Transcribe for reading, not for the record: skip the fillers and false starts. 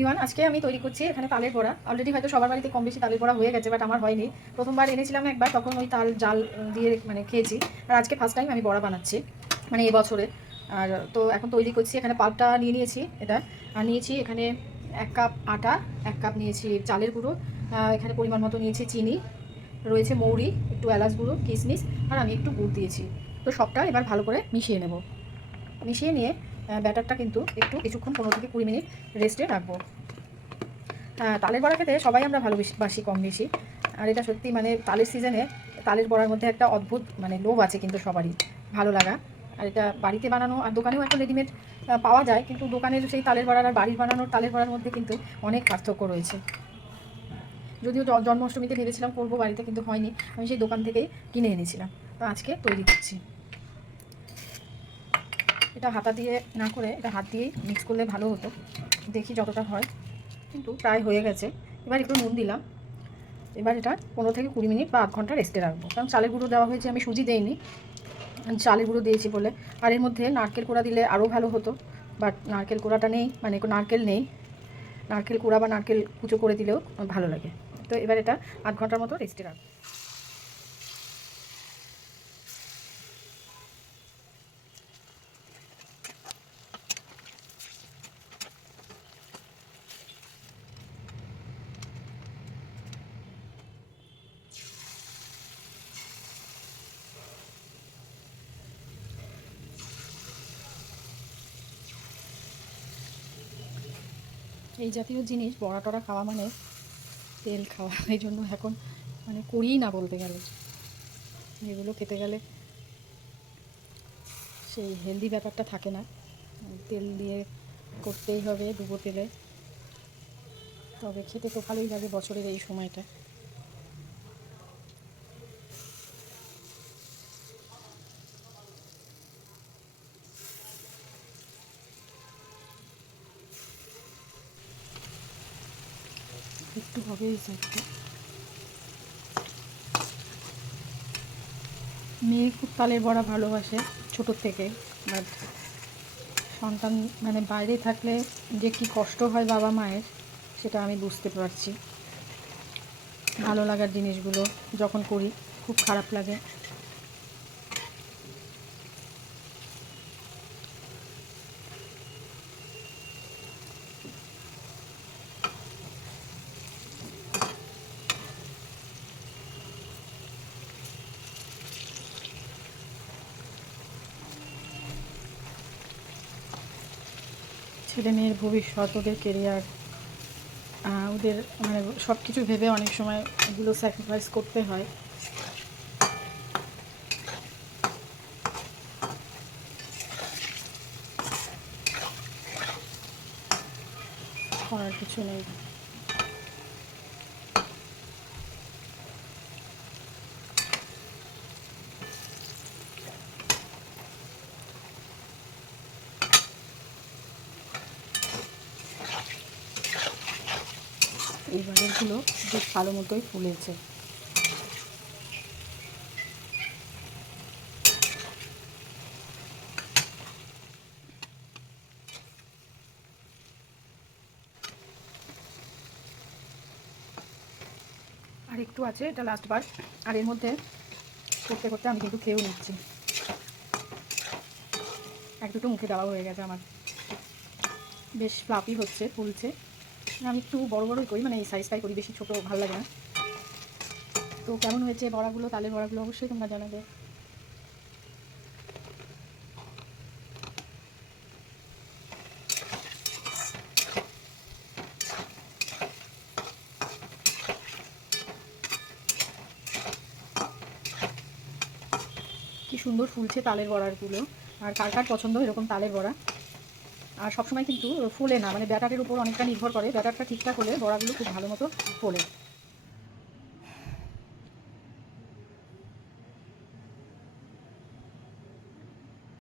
Ivan আজকে আমি তৈরি করছি এখানে তালের বড়া। অলরেডি হয়তো সবার বাড়িতে কম বেশি তালের বড়া হয়ে গেছে, বাট আমার হয়নি। প্রথমবার এনেছিলাম একবার, তখন ওই তাল জাল দিয়ে মানে খেয়েছি। আর আজকে ফার্স্ট টাইম আমি বড়া বানাচ্ছি মানে এই বছরে। আর তো এখন তৈরি করছি। এখানে পাল্পটা নিয়ে নিয়েছি এটা, আর নিয়েছি এখানে 1 কাপ আটা, 1 কাপ নিয়েছি চালের গুঁড়ো, এখানে পরিমাণ মতো নিয়েছি চিনি, রয়েছে মৌরি, একটু এলাচ গুঁড়ো, কিশমিশ, আর আমি একটু গুড় দিয়েছি। তো সবটা এবার ভালো করে মিশিয়ে নেব। মিশিয়ে নিয়ে ব্যাটারটা কিন্তু একটু কিছুক্ষণ 15 থেকে 20 মিনিট রেস্টে রাখবো। তালের বড়া খেতে সবাই আমরা ভালোবাসি কম বেশি। আর এটা সত্যি মানে তালের সিজনে তালের বড়ার মধ্যে একটা অদ্ভুত মানে লোভ আছে কিন্তু সবারই ভালো লাগা। আর এটা বাড়িতে বানানো আর দোকানেও একটা রেডিমেড পাওয়া যায়, কিন্তু দোকানের সেই তালের বড়ার আর বাড়ির বানানোর তালের বড়ার মধ্যে কিন্তু অনেক পার্থক্য রয়েছে। যদিও জন্মাষ্টমীতে ভেবেছিলাম করবো বাড়িতে, কিন্তু হয়নি। আমি সেই দোকান থেকেই কিনে এনেছিলাম। তো আজকে তৈরি করছি। এটা হাতা দিয়ে না করে এটা হাত দিয়েই মিক্স করলে ভালো হতো, দেখি যতটা হয়। কিন্তু প্রায় হয়ে গেছে। এবার একটু নুন দিলাম। এবার এটা 15 থেকে 20 মিনিট বা আধ ঘন্টা রেস্টে রাখবো, কারণ চালের গুঁড়ো দেওয়া হয়েছে, আমি সুজি দেইনি, চালের গুঁড়ো দিয়েছি বলে। আর এর মধ্যে নারকেল কোড়া দিলে আরও ভালো হতো, বাট নারকেল কোড়াটা নেই, মানে নারকেল নেই। নারকেল কোড়া বা নারকেল কুচো করে দিলেও ভালো লাগে। তো এবার এটা আধ ঘন্টার মতো রেস্টে রাখবো। এই জাতীয় জিনিস বড়া টড়া খাওয়া মানে তেল খাওয়া, এই জন্য এখন মানে করিই না বলতে গেলে। এগুলো খেতে গেলে সেই হেলদি ব্যাপারটা থাকে না, তেল দিয়ে করতেই হবে ডুবো তেলে। তবে খেতে তো ভালোই লাগে বছরের এই সময়টা। একটু হবে এই সাইডটা। মেয়ে খুব তালের বড়া ভালোবাসে ছোটোর থেকে, বাট সন্তান মানে বাইরে থাকলে যে কী কষ্ট হয় বাবা মায়ের, সেটা আমি বুঝতে পারছি। ভালো লাগার জিনিসগুলো যখন করি খুব খারাপ লাগে। ছেলে মেয়ের ভবিষ্যৎ, ওদের কেরিয়ার, ওদের মানে সব কিছু ভেবে অনেক সময় এগুলো স্যাক্রিফাইস করতে হয়। করার কিছু নেই। এইবারেরগুলো বেশ ভালো মতোই ফুলেছে। আর একটু আছে, এটা লাস্ট বার। আর এর মধ্যে করতে করতে আমি কিন্তু খেয়েও নিচ্ছি। এক দুটো মুখে দেওয়া হয়ে গেছে আমার। বেশ ফ্লাফি হচ্ছে, ফুলছে। আমি একটু বড় বড়ই করি, মানে এই সাইজটাই করি, বেশি ছোটো ভালো লাগে না। তো কেমন হয়েছে বড়াগুলো, তালের বড়াগুলো অবশ্যই তোমরা জানাবে। কি সুন্দর ফুলছে তালের বড়াগুলো। আর কার কার পছন্দ এরকম তালের বড়া। আর সবসময় কিন্তু ফোলে না, মানে ব্যাটারের উপর অনেকটা নির্ভর করে। ব্যাটারটা ঠিকঠাক হলে বড়াগুলো খুব ভালো মতো ফোলে।